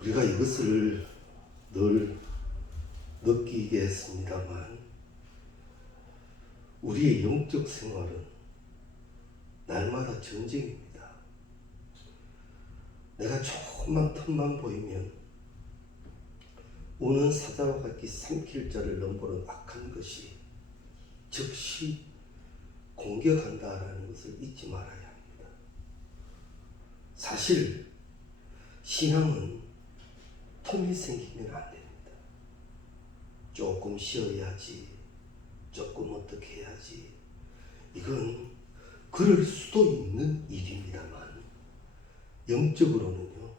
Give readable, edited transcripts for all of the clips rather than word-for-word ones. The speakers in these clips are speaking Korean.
우리가 이것을 늘 느끼게 했습니다만 우리의 영적 생활은 날마다 전쟁입니다. 내가 조금만 틈만 보이면 우는 사자와 같이 삼킬 자를 넘보는 악한 것이 즉시 공격한다라는 것을 잊지 말아야 합니다. 사실 신앙은 틈이 생기면 안 됩니다. 조금 쉬어야지, 조금 어떻게 해야지, 이건 그럴 수도 있는 일입니다만 영적으로는요,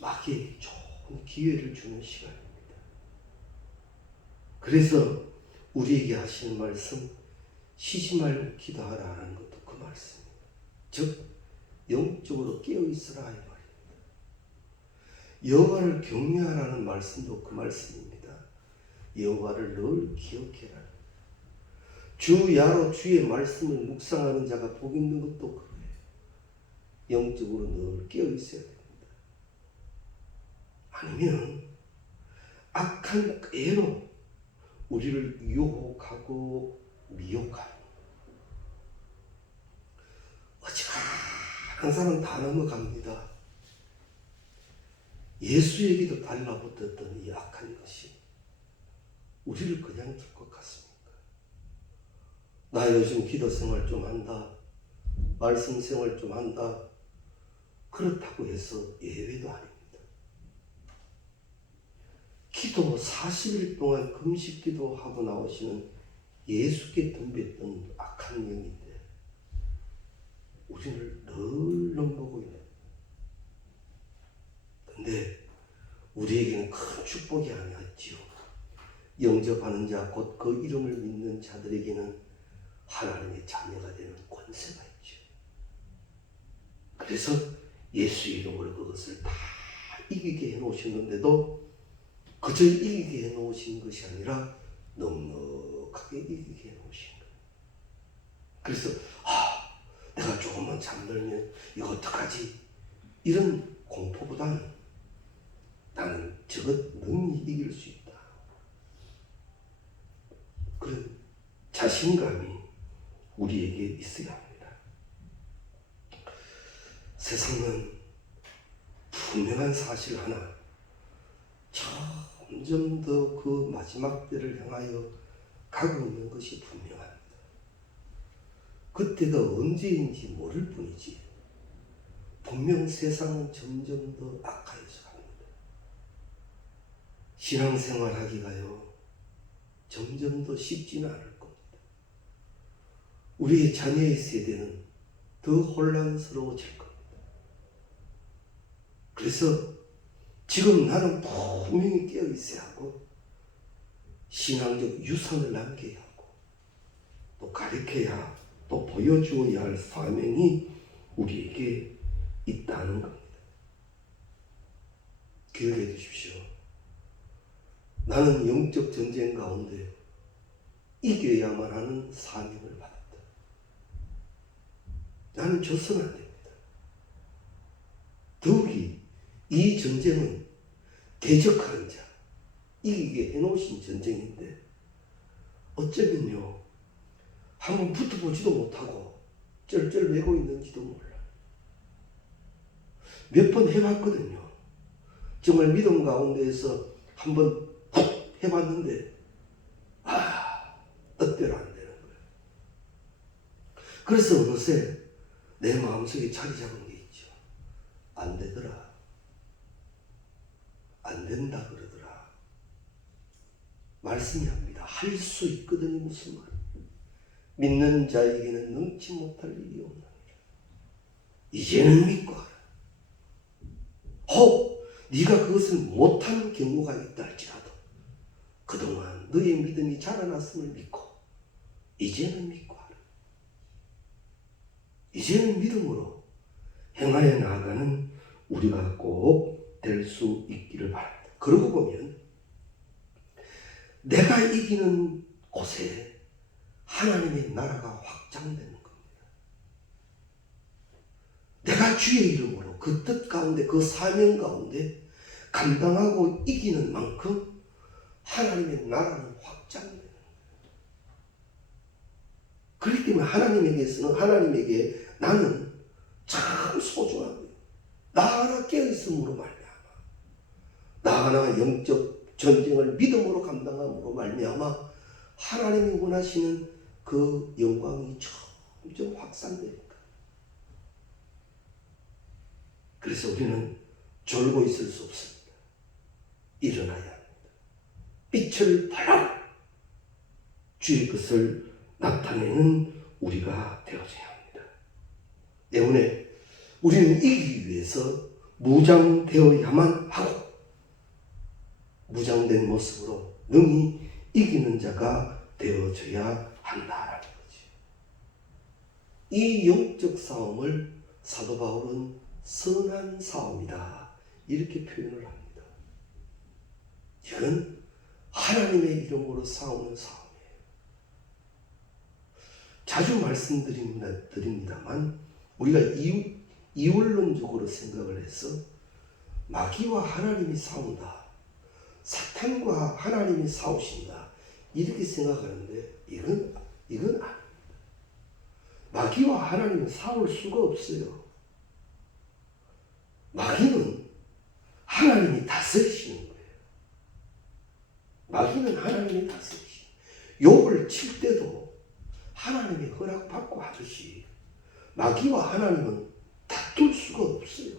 마귀에게 좋은 기회를 주는 시간입니다. 그래서 우리에게 하시는 말씀, 쉬지 말고 기도하라는 것도 그 말씀입니다. 즉 영적으로 깨어있으라 이 말입니다. 여호와를 경외하라는 말씀도 그 말씀입니다. 여호와를 늘 기억해라. 주야로 주의 말씀을 묵상하는 자가 복 있는 것도 그래요. 영적으로 늘 깨어있어야 됩니다. 아니면 악한 애로 우리를 유혹하고 미혹하는 어지간한 사람 다 넘어갑니다. 예수에게도 달라붙었던 이 악한 것이 우리를 그냥 둘 것 같습니까? 나 요즘 기도 생활 좀 한다, 말씀 생활 좀 한다, 그렇다고 해서 예외도 아닙니다. 기도 40일 동안 금식 기도하고 나오시는 예수께 덤볐던 악한 영인데 우리를 늘 넘보고 있는, 근데 우리에게는 큰 축복이 아니었지요. 영접하는 자, 곧 그 이름을 믿는 자들에게는 하나님의 자녀가 되는 권세가 있죠. 그래서 예수 이름으로 그것을 다 이기게 해놓으셨는데도 그저 이기게 해놓으신 것이 아니라 넉넉하게 이기게 해놓으신 거예요. 그래서 내가 조금만 잠들면 이거 어떡하지? 이런 공포보다는 나는 저것 능히 이길 수 있다. 그런 자신감이 우리에게 있어야 합니다. 세상은 분명한 사실 하나, 점점 더 그 마지막 때를 향하여 가고 있는 것이 분명합니다. 그때가 언제인지 모를 뿐이지 분명 세상은 점점 더 악화해져 갑니다. 신앙생활 하기가요 점점 더 쉽지는 않을 겁니다. 우리의 자녀의 세대는 더 혼란스러워질 겁니다. 그래서 지금 나는 분명히 깨어 있어야 하고 신앙적 유산을 남겨야 하고 또 가르쳐야, 또 보여주어야 할 사명이 우리에게 있다는 겁니다. 기억해 주십시오. 나는 영적 전쟁 가운데 이겨야만 하는 사명을 받았다. 나는 져서는 안 됩니다. 더욱이 이 전쟁은 대적하는 자, 이기게 해놓으신 전쟁인데 어쩌면요 한번 붙어보지도 못하고 쩔쩔매고 있는지도 몰라요. 몇 번 해봤거든요. 정말 믿음 가운데에서 한번 푹 해봤는데 뜻대로 안 되는 거예요. 그래서 어느새 내 마음속에 자리 잡은 게 있죠. 안 되더라. 안 된다 그러더라. 말씀이 합니다. 할 수 있거든요. 무슨 말? 믿는 자에게는 능치 못할 일이 없느니라. 이제는 믿고 하라. 혹 네가 그것을 못하는 경우가 있다 할지라도 그동안 너의 믿음이 자라났음을 믿고 이제는 믿고 하라. 이제는 믿음으로 행하여 나아가는 우리가 꼭 될 수 있기를 바랍니다. 그러고 보면 내가 이기는 곳에 하나님의 나라가 확장되는 겁니다. 내가 주의 이름으로 그 뜻 가운데, 그 사명 가운데 감당하고 이기는 만큼 하나님의 나라는 확장되는 거예요. 그렇기 때문에 하나님에게 나는 참 소중한 거예요. 나 하나 깨어있음으로 말미암아, 나 하나 영적 전쟁을 믿음으로 감당함으로 말미암아 하나님이 원하시는 그 영광이 점점 확산되니까. 그래서 우리는 졸고 있을 수 없습니다. 일어나야 합니다. 빛을 발하라. 주의 것을 나타내는 우리가 되어져야 합니다. 때문에 우리는 이기기 위해서 무장되어야만 하고, 무장된 모습으로 능히 이기는 자가 되어져야 한다라는 거죠. 이 영적 싸움을 사도 바울은 선한 싸움이다 이렇게 표현을 합니다. 이건 하나님의 이름으로 싸우는 싸움이에요. 자주 말씀드립니다만 우리가 이원론적으로 생각을 해서 마귀와 하나님이 싸운다, 사탄과 하나님이 싸우신다 이렇게 생각하는데 이건 아닙니다. 마귀와 하나님은 싸울 수가 없어요. 마귀는 하나님이 다스리시는 거예요. 마귀는 하나님이 다스리시는 거예요. 욥을 칠 때도 하나님의 허락받고 하듯이 마귀와 하나님은 다툴 수가 없어요.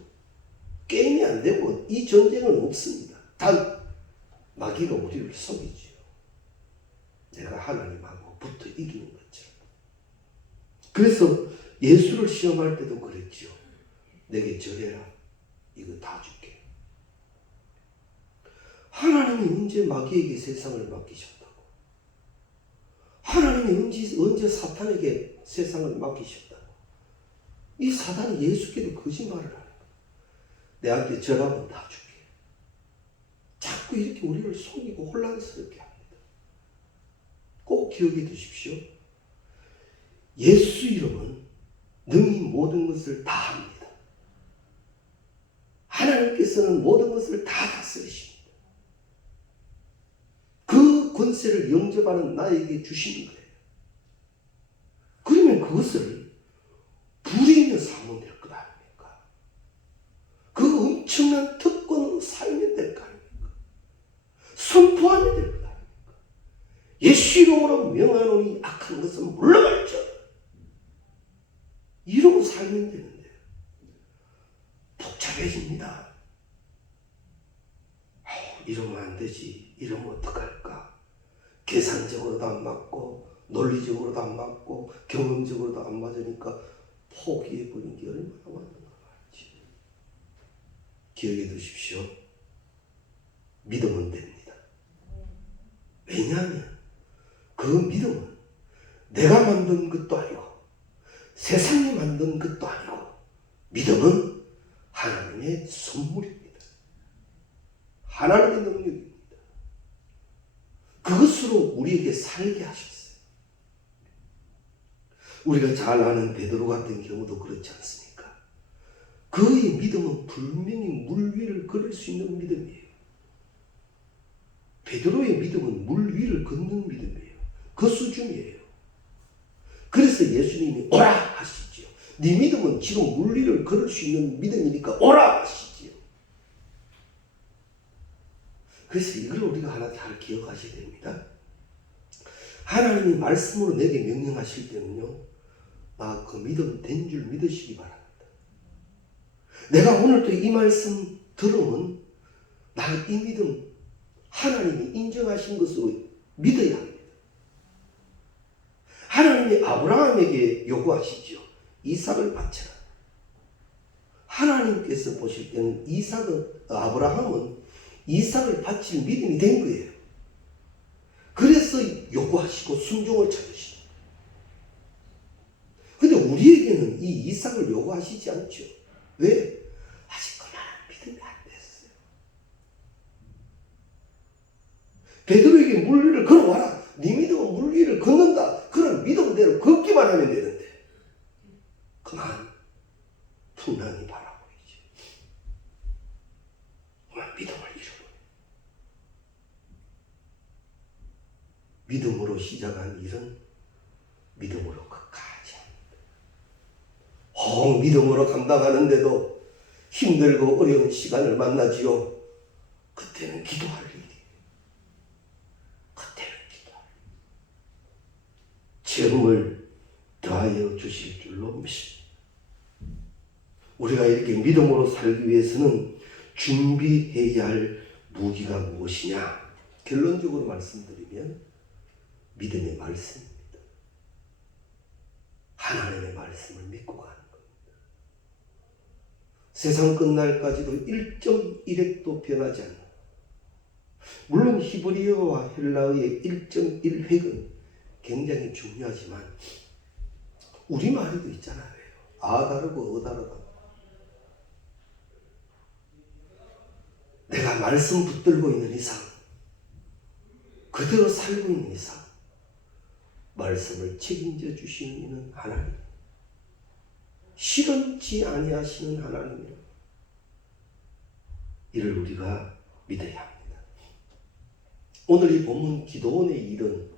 게임이 안 되고 이 전쟁은 없습니다. 단 마귀가 우리를 속이지요. 내가 하나님하고 붙어 이기는 것처럼. 그래서 예수를 시험할 때도 그랬지요. 내게 절해라. 이거 다 줄게. 하나님이 언제 마귀에게 세상을 맡기셨다고? 하나님이 언제 사탄에게 세상을 맡기셨다고? 이 사단이 예수께도 거짓말을 하는 거예요. 내한테 절하면 다 줄게. 자꾸 이렇게 우리를 속이고 혼란스럽게 합니다. 꼭 기억해 두십시오. 예수 이름은 능히 모든 것을 다 합니다. 하나님께서는 모든 것을 다 다스리십니다. 그 권세를 영접하는 나에게 주시는 거예요. 그러면 그것을 부리며 살면 될 것 아닙니까? 그 엄청난 특권으로 살면 될 거 아닙니까? 선포하면 될 것 아닙니까? 예수 이름으로 명하노니 악한 것은 물러갈지어다. 이러고 살면 되는데 복잡해집니다. 이러면 안 되지. 이러면 어떡할까? 계산적으로도 안 맞고 논리적으로도 안 맞고 경험적으로도 안 맞으니까 포기해버린 게 얼마나 많은가 말이지. 기억해 두십시오. 믿으면 됩니다. 왜냐하면 그 믿음은 내가 만든 것도 아니고 세상이 만든 것도 아니고 믿음은 하나님의 선물입니다. 하나님의 능력입니다. 그것으로 우리에게 살게 하셨어요. 우리가 잘 아는 베드로 같은 경우도 그렇지 않습니까? 그의 믿음은 분명히 물 위를 걸을 수 있는 믿음이에요. 베드로의 믿음은 물 위를 걷는 믿음이에요. 그 수준이에요. 그래서 예수님이 오라 하시지요. 네 믿음은 지금 물 위를 걸을 수 있는 믿음이니까 오라 하시지요. 그래서 이걸 우리가 하나 잘 기억하셔야 됩니다. 하나님이 말씀으로 내게 명령하실 때는요, 나 그 믿음 된 줄 믿으시기 바랍니다. 내가 오늘 또 이 말씀 들으면 나 이 믿음 하나님이 인정하신 것으로 믿어야 합니다. 하나님이 아브라함에게 요구하시죠. 이삭을 바쳐라. 하나님께서 보실 때는 아브라함은 이삭을 바칠 믿음이 된 거예요. 그래서 요구하시고 순종을 찾으시죠. 근데 우리에게는 이 이삭을 요구하시지 않죠. 왜? 아직 그만한 믿음이 안 됐어요. 베드로에게 물 위를 걸어와라. 네 믿음은 물 위를 걷는다. 그런 믿음대로 걷기만 하면 되는데 그만 풍랑이 바라보이지. 그만 믿음을 믿음으로 시작한 일은 믿음으로 끝까지 합니다. 믿음으로 감당하는데도 힘들고 어려운 시간을 만나지요. 그때는 기도할 일이에요. 그때는 기도할 일. 체험을 더하여 주실 줄로 믿습니다. 우리가 이렇게 믿음으로 살기 위해서는 준비해야 할 무기가 무엇이냐? 결론적으로 말씀드리면 믿음의 말씀입니다. 하나님의 말씀을 믿고 가는 겁니다. 세상 끝날까지도 1.1획도 변하지 않는, 물론 히브리어와 헬라어의 1.1획은 굉장히 중요하지만 우리말에도 있잖아요. 아 다르고 어 다르다. 내가 말씀 붙들고 있는 이상, 그대로 살고 있는 이상 말씀을 책임져 주시는 이는 하나님, 실현치 아니하시는 하나님이라. 이를 우리가 믿어야 합니다. 오늘 이 본문 기도원의 일은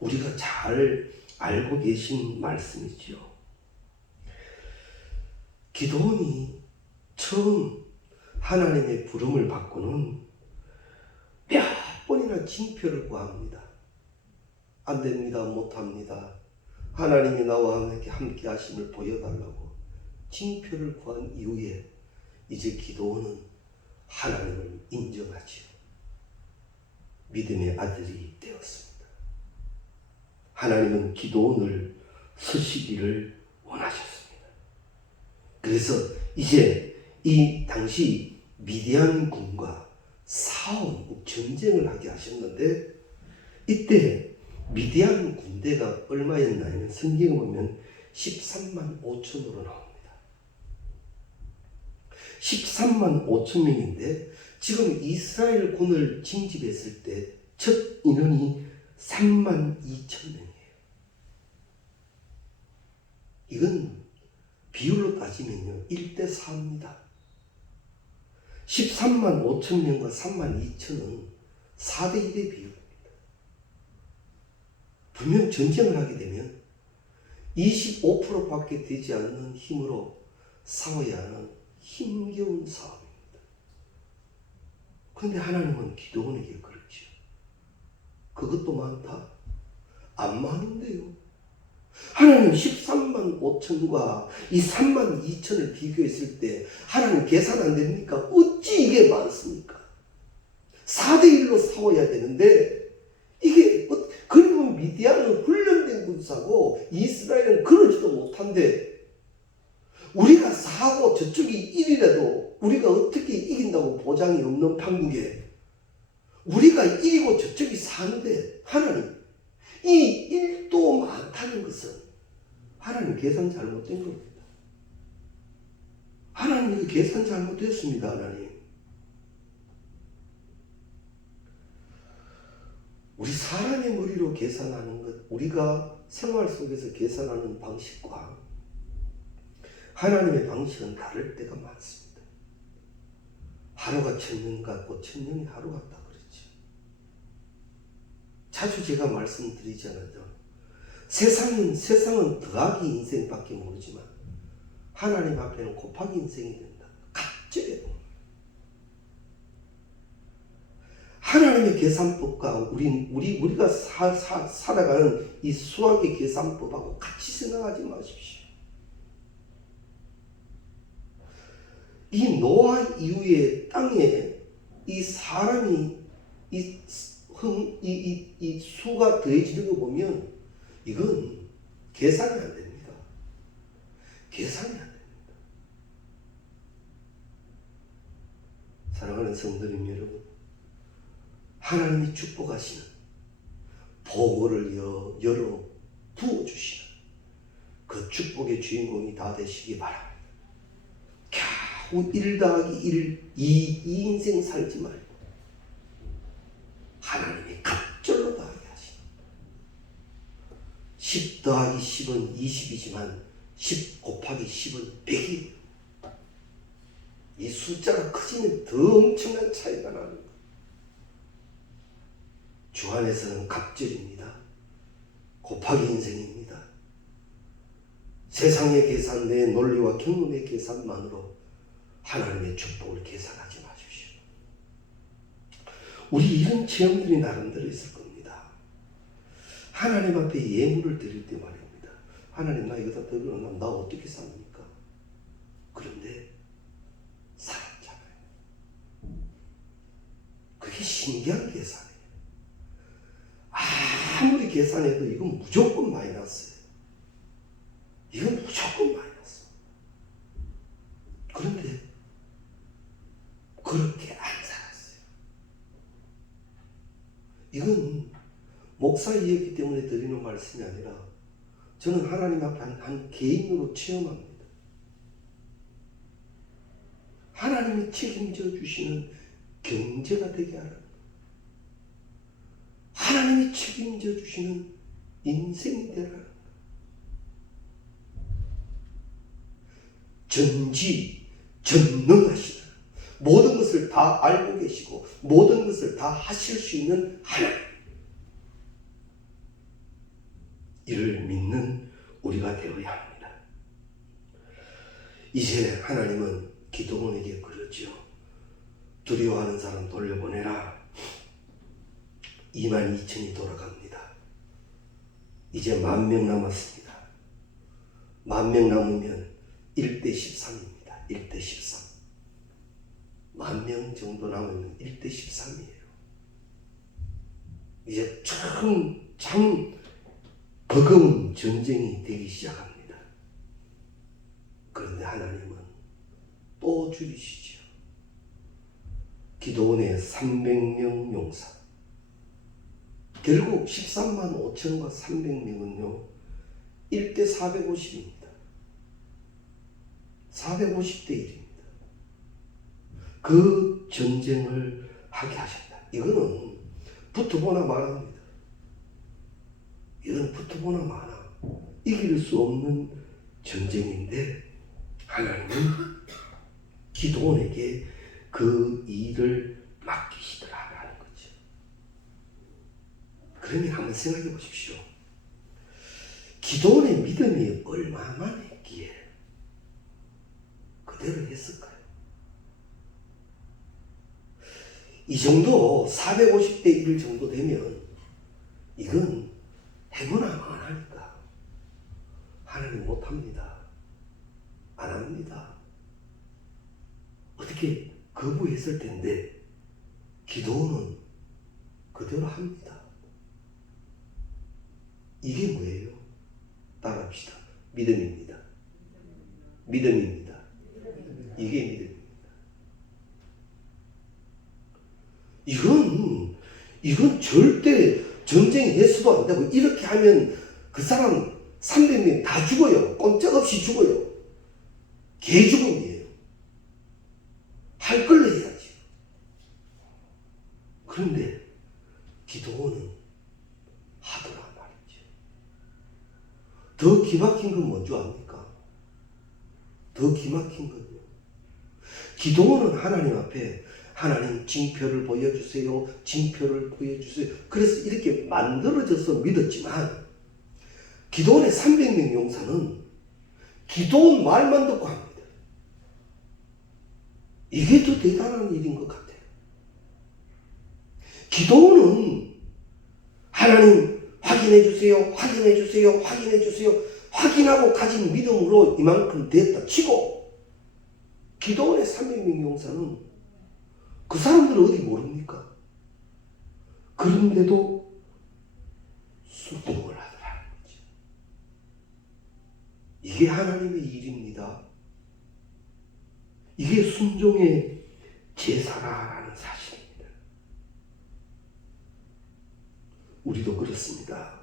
우리가 잘 알고 계신 말씀이지요. 기도원이 처음 하나님의 부름을 받고는 몇 번이나 징표를 구합니다. 안 됩니다. 못합니다. 하나님이 나와 함께 하심을 보여달라고 징표를 구한 이후에 이제 기도원은 하나님을 인정하지요. 믿음의 아들이 되었습니다. 하나님은 기도원을 쓰시기를 원하셨습니다. 그래서 이제 이 당시 미디안 군과 싸움, 전쟁을 하게 하셨는데, 이때 미디안 군대가 얼마였나면 성경에 보면 13만 5천으로 나옵니다. 13만 5천 명인데 지금 이스라엘 군을 징집했을 때 첫 인원이 3만 2천 명이에요. 이건 비율로 따지면요 1대 4입니다. 13만 5천 명과 3만 2천은 4대 1의 비율입니다. 분명 전쟁을 하게 되면 25%밖에 되지 않는 힘으로 싸워야 하는 힘겨운 싸움입니다. 그런데 하나님은 기도원에게 그렇죠. 그것도 많다? 안 많은데요. 하나님 13만 5천과 이 3만 2천을 비교했을 때 하나님 계산 안 됩니까? 어찌 이게 많습니까? 4대 1로 싸워야 되는데 이게 그리고 미디안은 훈련된 군사고 이스라엘은 그러지도 못한데 우리가 4고 저쪽이 1이라도 우리가 어떻게 이긴다고 보장이 없는 판국에 우리가 1이고 저쪽이 4인데 하나님 이 1도 많다는 것은 하나님 계산 잘못된 겁니다. 하나님 이거 계산 잘못됐습니다. 하나님. 우리 사람의 머리로 계산하는 것, 우리가 생활 속에서 계산하는 방식과 하나님의 방식은 다를 때가 많습니다. 하루가 천년 같고 천년이 하루 같다 그랬죠. 자주 제가 말씀드리잖아요. 세상은 더하기 인생밖에 모르지만 하나님 앞에는 곱하기 인생이 된다. 갑자기 하나님의 계산법과 우리가 살아가는 이 수학의 계산법하고 같이 생각하지 마십시오. 이 노아 이후에 땅에 이 사람이 이 수가 더해지는 거 보면 이건 계산이 안 됩니다. 계산이 안 됩니다. 사랑하는 성도님 여러분, 하나님이 축복하시는 복을 열어 부어주시는 그 축복의 주인공이 다 되시기 바랍니다. 겨우 1 더하기 1, 이 인생 살지 말고 하나님이 갑절로 더하게 하시는 10 더하기 10은 20이지만 10 곱하기 10은 100이에요. 이 숫자가 커지면 더 엄청난 차이가 나는 거예요. 주 안에서는 갑절입니다. 곱하기 인생입니다. 세상의 계산, 내 논리와 경험의 계산만으로 하나님의 축복을 계산하지 마십시오. 우리 이런 체험들이 나름대로 있을 겁니다. 하나님 앞에 예물을 드릴 때 말입니다. 하나님, 나 이거 다 드리면 나 어떻게 삽니까? 그런데 살았잖아요. 그게 신기한 계산이에요. 아무리 계산해도 이건 무조건 마이너스예요. 이건 무조건 마이너스. 그런데 그렇게 안 살았어요. 이건 목사이었기 때문에 드리는 말씀이 아니라 저는 하나님 앞에 한 개인으로 체험합니다. 하나님이 책임져 주시는 경제가 되게 하라는 거예요. 하나님이 책임져 주시는 인생이 되라는 거예요. 전지전능하시다. 모든 것을 다 알고 계시고 모든 것을 다 하실 수 있는 하나님. 이를 믿는 우리가 되어야 합니다. 이제 하나님은 기도원에게 그러죠. 두려워하는 사람 돌려보내라. 22,000이 돌아갑니다. 이제 10,000명 남았습니다. 10,000명 남으면 1:13입니다. 1:13. 10,000명 정도 남으면 1:13이에요. 이제 참 버거운 전쟁이 되기 시작합니다. 그런데 하나님은 또 줄이시죠. 기도원의 300명 용사. 결국 135,000과 300명은요 1:450입니다. 450대 1입니다. 그 전쟁을 하게 하셨다. 이거는 붙어보나 말합니다. 이건 붙어보나 마나 이길 수 없는 전쟁인데 하나님은 기도원에게 그 일을 맡기시더라라는 거죠. 그러면 한번 생각해 보십시오. 기도원의 믿음이 얼마만 했기에 그대로 했을까요? 이 정도 450대 1 정도 되면 이건 해보나 안 하니까 하나님 못합니다. 안 합니다. 어떻게 거부했을 텐데 기도는 그대로 합니다. 이게 뭐예요? 따라합시다. 믿음입니다. 믿음입니다. 이게 믿음입니다. 이건 절대 전쟁해서도 안 되고 이렇게 하면 그 사람 300명 다 죽어요. 꼼짝없이 죽어요. 개죽음이에요. 할 걸로 해야지. 그런데 기도원은 하더라 말이죠. 더 기막힌 건 뭔지 압니까? 더 기막힌 건요. 기도원은 하나님 앞에 하나님 징표를 보여주세요. 징표를 보여주세요. 그래서 이렇게 만들어져서 믿었지만 기도원의 300명 용사는 기도원 말만 듣고 합니다. 이게 더 대단한 일인 것 같아요. 기도원은 하나님 확인해 주세요. 확인해 주세요. 확인해 주세요. 확인하고 가진 믿음으로 이만큼 됐다 치고 기도원의 300명 용사는 그 사람들은 어디 모릅니까? 그런데도 순종을 하더라는 거죠. 이게 하나님의 일입니다. 이게 순종의 제사라는 사실입니다. 우리도 그렇습니다.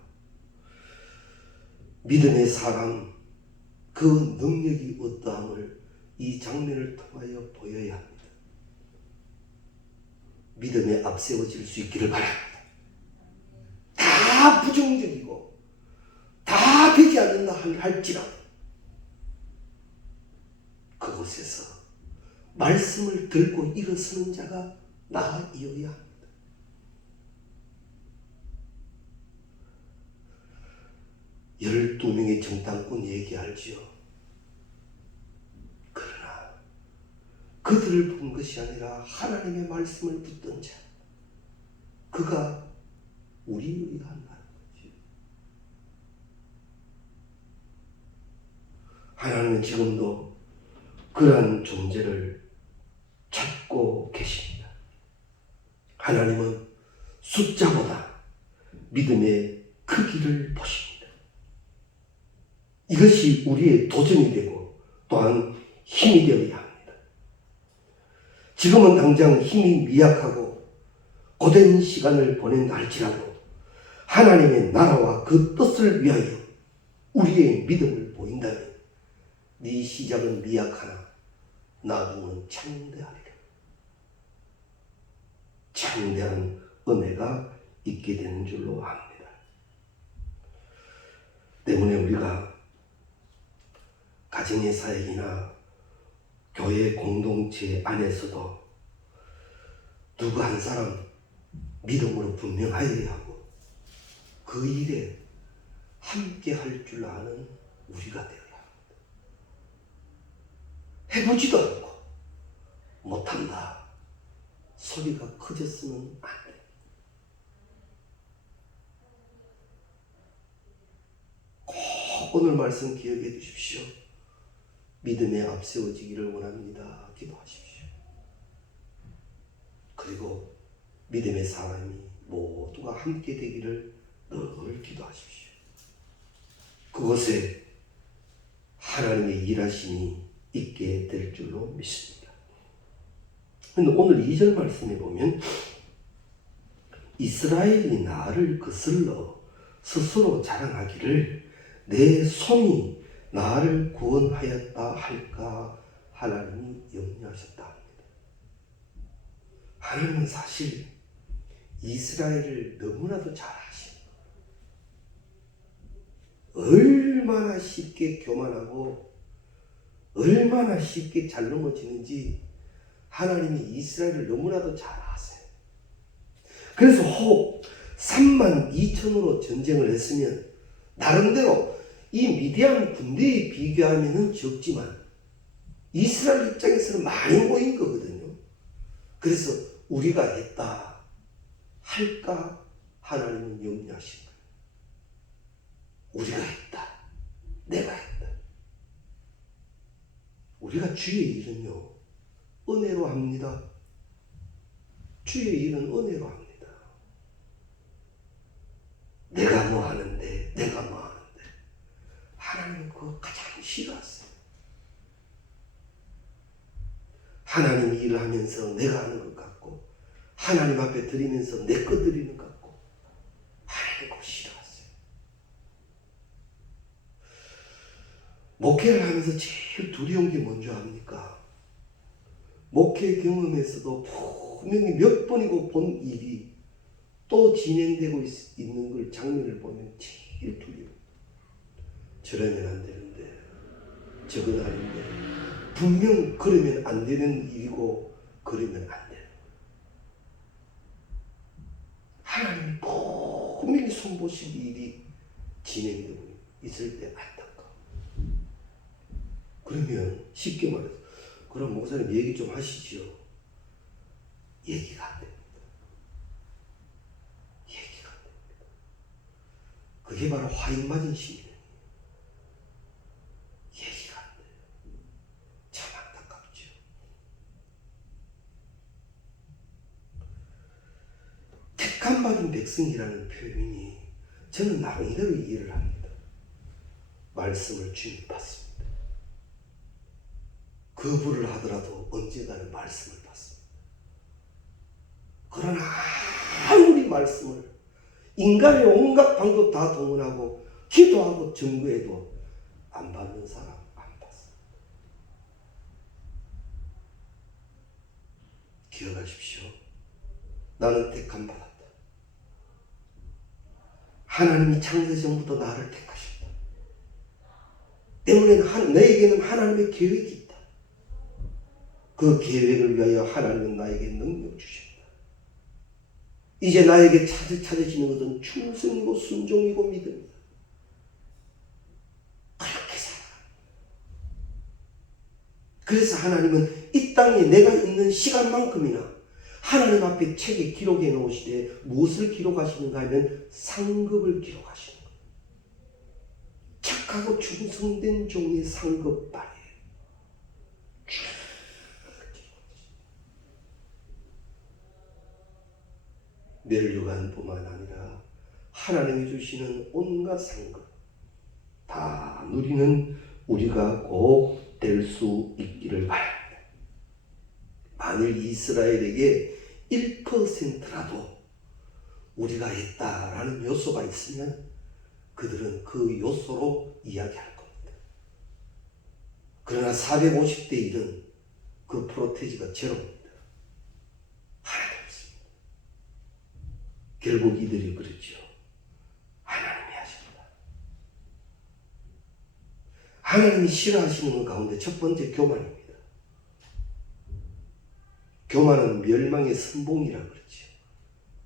믿음의 사람, 그 능력이 어떠함을 이 장면을 통하여 보여야 합니다. 믿음에 앞세워질 수 있기를 바랍니다. 다 부정적이고 다 되지 않는다 할지라도 그곳에서 말씀을 들고 일어서는 자가 나이어야 합니다. 12명의 정탐꾼 얘기할지요. 그러나 그들을 본 것이 아니라 하나님의 말씀을 붙든 자, 그가 우리의 한다는 거지. 하나님은 지금도 그러한 존재를 찾고 계십니다. 하나님은 숫자보다 믿음의 크기를 보십니다. 이것이 우리의 도전이 되고 또한 힘이 되어야 합니다. 지금은 당장 힘이 미약하고 고된 시간을 보낸다 할지라도 하나님의 나라와 그 뜻을 위하여 우리의 믿음을 보인다면 네 시작은 미약하나 나중은 창대하리라. 창대한 은혜가 있게 되는 줄로 압니다. 때문에 우리가 가정의 사역이나 교회 공동체 안에서도 누구 한 사람 믿음으로 분명하여야 하고 그 일에 함께 할 줄 아는 우리가 되어야 합니다. 해보지도 않고 못한다 소리가 커졌으면 안 돼. 꼭 오늘 말씀 기억해 주십시오. 믿음에 앞세워지기를 원합니다. 기도하십시오. 그리고 믿음의 사람이 모두가 함께 되기를 늘 기도하십시오. 그곳에 하나님의 일하심이 있게 될 줄로 믿습니다. 그런데 오늘 2절 말씀에 보면 이스라엘이 나를 거슬러 스스로 자랑하기를 내 손이 나를 구원하였다 할까 하나님이 염려하셨다 합니다. 하나님은 사실 이스라엘을 너무나도 잘 아십니다. 얼마나 쉽게 교만하고 얼마나 쉽게 잘 넘어지는지 하나님이 이스라엘을 너무나도 잘 아세요. 그래서 혹 32,000으로 전쟁을 했으면 나름대로 이 미디안 군대에 비교하면 적지만 이스라엘 입장에서는 많이 모인 거거든요. 그래서 우리가 했다 할까 하나님은 염려하신 거예요. 우리가 했다, 내가 했다. 우리가 주의 일은요 은혜로 합니다. 주의 일은 은혜로 합니다. 내가 뭐 하는데 내가 뭐 하는데 하나님은 그거 가장 싫어하세요. 하나님이 일을 하면서 내가 하는 것 같고 하나님 앞에 드리면서 내 것 드리는 것 같고 하나님 그거 싫어하세요. 목회를 하면서 제일 두려운 게 뭔지 압니까? 목회 경험에서도 분명히 몇 번이고 본 일이 또 진행되고 있는 걸 장면을 보면 제일 두려워요. 저러면 안 되는데 저건 아닌데 분명 그러면 안 되는 일이고 그러면 안 돼요. 하나님이 분명히 손보실 일이 진행되고 있을 때 안타까워. 그러면 쉽게 말해서 그럼 목사님 얘기 좀 하시죠. 얘기가 안 됩니다. 얘기가 안 됩니다. 그게 바로 화인 맞은 시민이에요. 얘기가 안 돼요. 참 안타깝죠. 택함 받은 백성이라는 표현이 저는 나름대로 이해를 합니다. 말씀을 주님 받습니다. 거부를 하더라도 언젠가는 말씀을 받습니다. 그러나 아무리 말씀을 인간의 온갖 방법 다 동원하고 기도하고 증거해도 안 받는 사람 안 받습니다. 기억하십시오. 나는 택함 받았다. 하나님이 창세전부터 나를 택하셨다. 때문에 너에게는 하나님의 계획이 있다. 그 계획을 위하여 하나님은 나에게 능력 주셨다. 이제 나에게 찾으시는 것은 충성이고 순종이고 믿음이다. 그래서 하나님은 이 땅에 내가 있는 시간만큼이나 하나님 앞에 책에 기록해 놓으시되 무엇을 기록하시는가 하면 상급을 기록하시는 거예요. 착하고 충성된 종의 상급발이에요. 멸류관뿐만 아니라 하나님이 주시는 온갖 상급 다 누리는 우리가 꼭 될 수 있기를 바랍니다. 만일 이스라엘에게 1%라도 우리가 했다라는 요소가 있으면 그들은 그 요소로 이야기할 겁니다. 그러나 450대 1은 그 프로테지가 제로입니다. 하나도 없습니다. 결국 이들이 그랬죠. 하나님이 하십니다. 하나님이 싫어하시는 것 가운데 첫 번째 교만입니다. 교만은 멸망의 선봉이라 그러죠.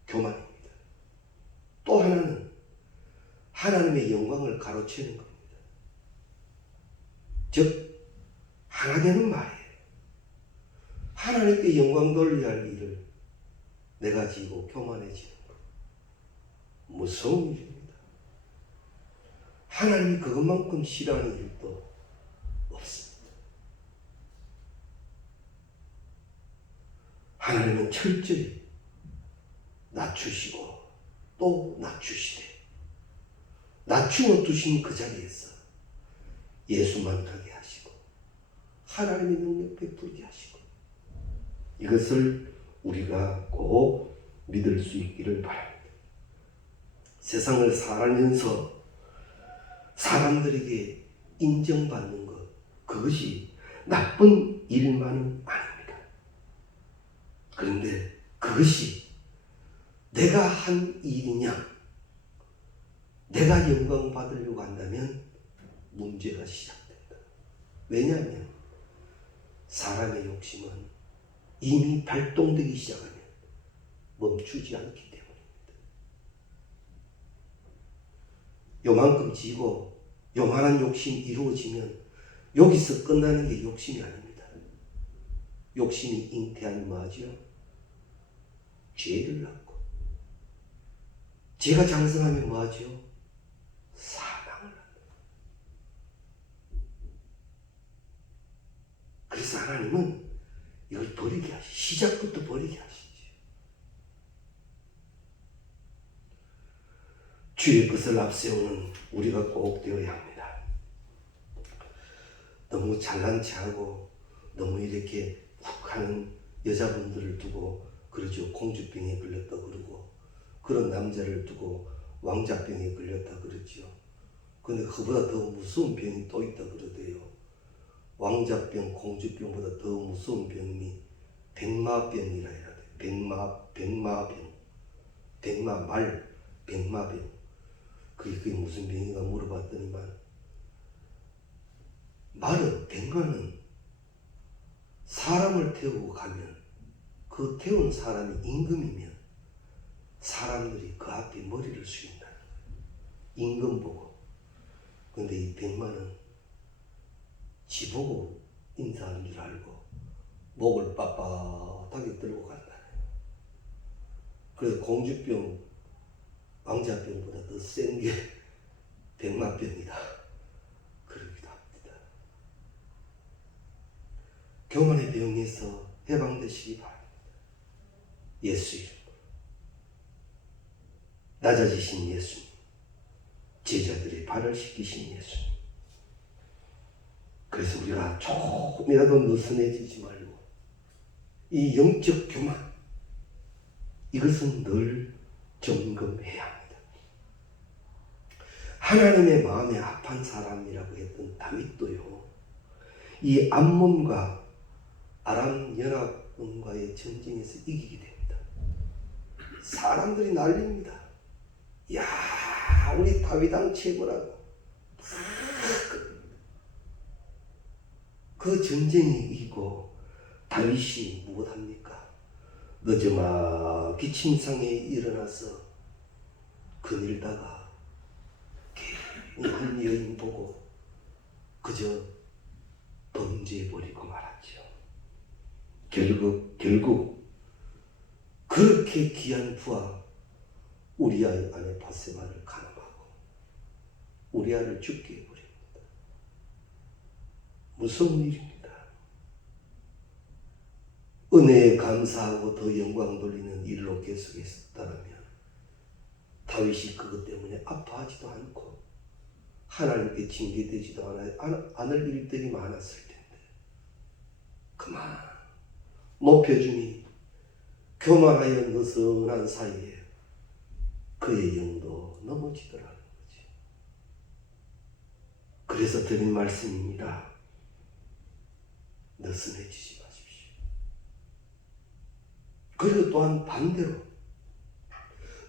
교만입니다. 또 하나는 하나님의 영광을 가로채는 겁니다. 즉 하나되는 말이에요. 하나님께 영광 돌려야 할 일을 내가 지고 교만해지는 것. 무서운 일입니다. 하나님이 그것만큼 싫어하는 일도 없습니다. 하나님은 철저히 낮추시고 또 낮추시되 낮추어 두신 그 자리에서 예수 만나게 하시고 하나님의 능력 베풀게 하시고 이것을 우리가 꼭 믿을 수 있기를 바랍니다. 세상을 살면서 사람들에게 인정받는 것 그것이 나쁜 일만은 아닙니다. 그런데 그것이 내가 한 일이냐 내가 영광 받으려고 한다면 문제가 시작된다. 왜냐하면 사람의 욕심은 이미 발동되기 시작하면 멈추지 않기 때문입니다. 요만큼 지고 요만한 욕심이 이루어지면 여기서 끝나는 게 욕심이 아닙니다. 욕심이 잉태하는 뭐하죠? 죄를 낳고 죄가 장성하면 뭐하죠? 사망을 합니다. 그래서 하나님은 이걸 버리게 하시죠. 시작부터 버리게 하시죠. 주의 것을 앞세우는 우리가 꼭 되어야 합니다. 너무 잘난 체하고 너무 이렇게 훅 하는 여자분들을 두고 그러죠. 공주병에 걸렸다 그러고 그런 남자를 두고 왕자병에 걸렸다 그러죠. 근데 그보다 더 무서운 병이 또 있다 그러대요. 왕자병, 공주병보다 더 무서운 병이 백마병이라 해야 돼. 백마병. 백마병. 그게 무슨 병인가 물어봤더니만 백마는 사람을 태우고 가면 그 태운 사람이 임금이면 사람들이 그 앞에 머리를 숙인다는 거예요. 임금 보고. 근데 이 백마는 지보고 인사하는 줄 알고 목을 빳빳하게 들고 간다는 거예요. 그래서 공주병, 왕자병보다 더 센 게 백마병이다. 그러기도 합니다. 교만의 병에서 해방되시기 바랍니다. 예수 이름으로. 낮아지신 예수님, 제자들의 발을 씻기신 예수님. 그래서 우리가 조금이라도 느슨해지지 말고 이 영적 교만 이것은 늘 점검해야 합니다. 하나님의 마음에 합한 사람이라고 했던 다윗도요. 이 암몬과 아람 연합군과의 전쟁에서 이기게 됩니다. 사람들이 난립니다. 야, 우리 다윗왕 최고라고. 그 전쟁이 이기고 다윗이 무엇합니까? 늦어막이 침상에 일어나서 그늘다가 괜히 한 여인 보고 그저 범죄해버리고 말았죠. 결국 그렇게 귀한 부하 우리아의 아내 바세바를 간음하고 우리아를 죽게 해버립니다. 무서운 일입니다. 은혜에 감사하고 더 영광 돌리는 일로 계속했다면 다윗이 그것 때문에 아파하지도 않고 하나님께 징계되지도 않을 일들이 많았을 텐데 그만 높여주니 교만하여 느슨한 사이에 그의 영도 넘어지더라는 거지. 그래서 드린 말씀입니다. 느슨해지지 마십시오. 그리고 또한 반대로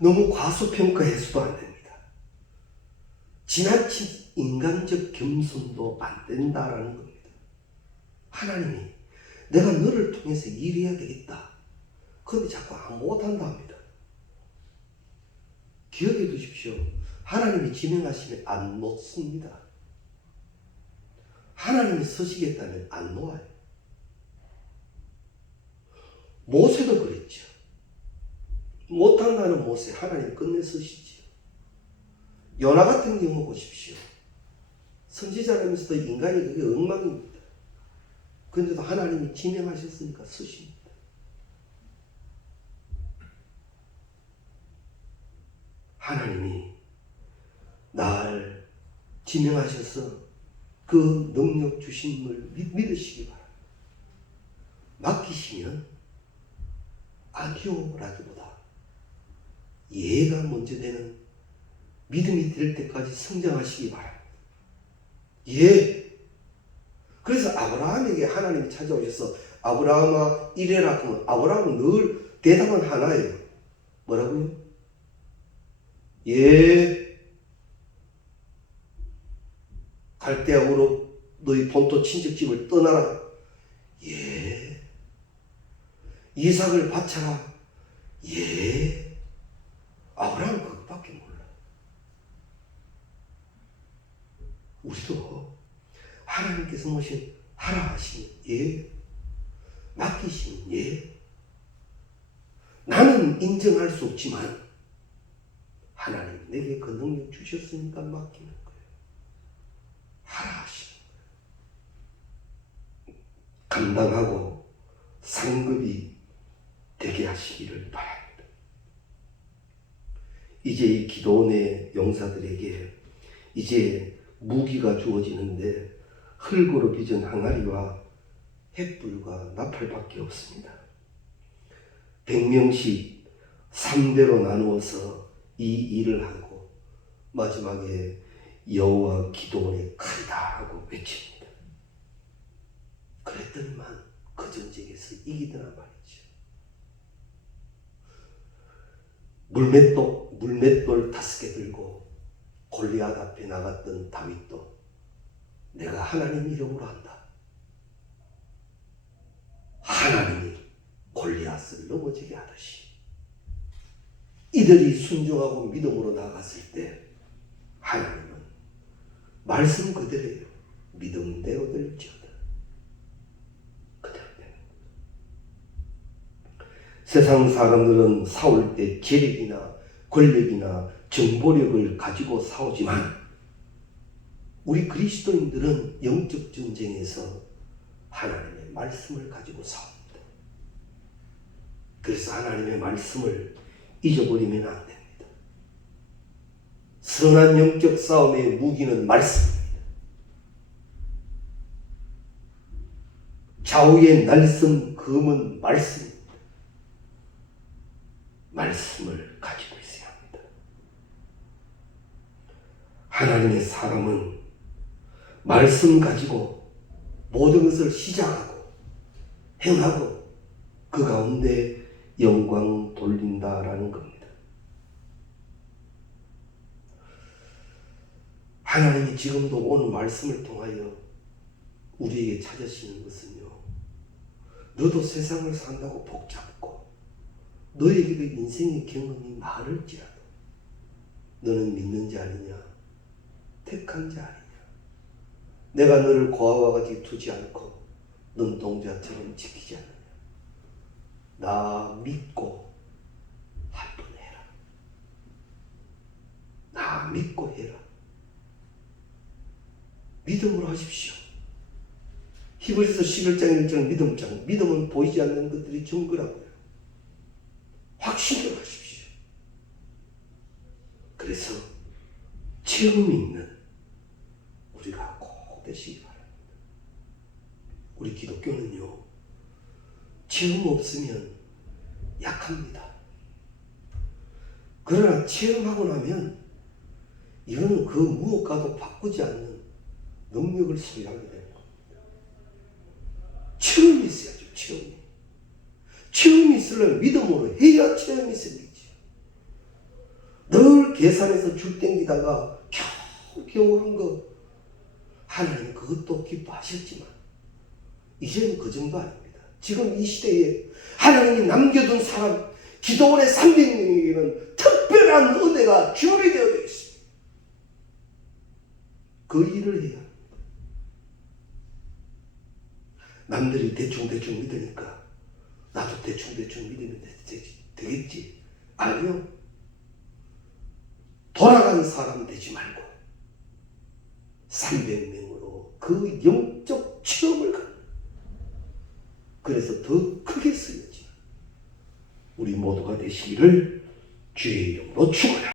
너무 과소평가해서도 안 됩니다. 지나친 인간적 겸손도 안 된다라는 겁니다. 하나님이 내가 너를 통해서 일해야 되겠다. 그런데 자꾸 못한다 합니다. 기억해 두십시오. 하나님이 지명하시면 안 놓습니다. 하나님이 서시겠다면 안 놓아요. 모세도 그랬죠. 못한다는 모세 하나님 끝내 서시지요. 요나 같은 경우 보십시오. 선지자라면서도 인간이 그게 엉망입니다. 그런데도 하나님이 지명하셨으니까 서십니다. 하나님이 날 지명하셔서 그 능력 주심을 믿으시기 바랍니다. 맡기시면 아니오라기보다 예가 먼저 되는 믿음이 될 때까지 성장하시기 바랍니다. 예. 그래서 아브라함에게 하나님이 찾아오셔서 아브라함아 이래라 하면 아브라함은 늘 대답은 하나예요. 뭐라고요? 예. 갈대아우로 너희 본토 친척집을 떠나라. 예. 이삭을 바쳐라. 예. 아브라함은 그것밖에 몰라. 우리도 하나님께서 모신 하라 하시면 예. 맡기시면 예. 나는 인정할 수 없지만 하나님 내게 그 능력 주셨으니까 맡기는 거예요. 하라 하시는 거예요. 감당하고 상급이 되게 하시기를 바랍니다. 이제 이 기도원의 용사들에게 이제 무기가 주어지는데 흙으로 빚은 항아리와 횃불과 나팔밖에 없습니다. 100명씩 3대로 나누어서 이 일을 하고 마지막에 여호와 기도원의 칼이다 하고 외칩니다. 그랬더니만 그 전쟁에서 이기더라 말이죠. 물맷돌 5개 들고 골리앗 앞에 나갔던 다윗도 내가 하나님 이름으로 한다. 하나님이 골리앗을 넘어지게 하듯이 이들이 순종하고 믿음으로 나갔을 때 하나님은 말씀 그대로예요. 믿음대로 될지어다. 그대로 되는 거예요. 세상 사람들은 싸울 때 재력이나 권력이나 정보력을 가지고 싸우지만 우리 그리스도인들은 영적 전쟁에서 하나님의 말씀을 가지고 싸웁니다. 그래서 하나님의 말씀을 잊어버리면 안 됩니다. 선한 영적 싸움의 무기는 말씀입니다. 좌우의 날선 검은 말씀입니다. 말씀을 가지고 있어야 합니다. 하나님의 사람은 말씀 가지고 모든 것을 시작하고 행하고 그 가운데 영광 돌린다라는 겁니다. 하나님이 지금도 오늘 말씀을 통하여 우리에게 찾으시는 것은요. 너도 세상을 산다고 복잡고 너에게도 인생의 경험이 많을지라도 너는 믿는 자 아니냐? 택한 자 아니냐? 내가 너를 고아와 같이 두지 않고 눈동자처럼 지키지 않느냐. 나 믿고 한 번 해라. 나 믿고 해라. 믿음으로 하십시오. 히브리서 11장 1절 믿음장. 믿음은 보이지 않는 것들이 증거라고요. 확신을 하십시오. 그래서 체험이 있는 우리가 꼭 되시기 바랍니다. 우리 기독교는요, 체험 없으면 약합니다. 그러나 체험하고 나면 이거는 그 무엇과도 바꾸지 않는 능력을 소유하게 되는 겁니다. 체험이 있어야죠. 체험이 있으려면 믿음으로 해야 체험이 생기지. 늘 계산해서 줄 땡기다가 겨우 한 거 하나님 그것도 기뻐하셨지만 이제는 그 정도 아닙니다. 지금 이 시대에 하나님이 남겨둔 사람 기도원의 300명에게는 특별한 은혜가 주어되어 있습니다. 그 일을 해야 합니다. 남들이 대충대충 믿으니까 나도 대충대충 믿으면 되겠지. 아니요. 돌아간 사람 되지 말고 300명으로 그 영적 체험을 갖는, 그래서 더 크게 쓰여지 우리 모두가 되시기를 주의 이름으로 축원합니다.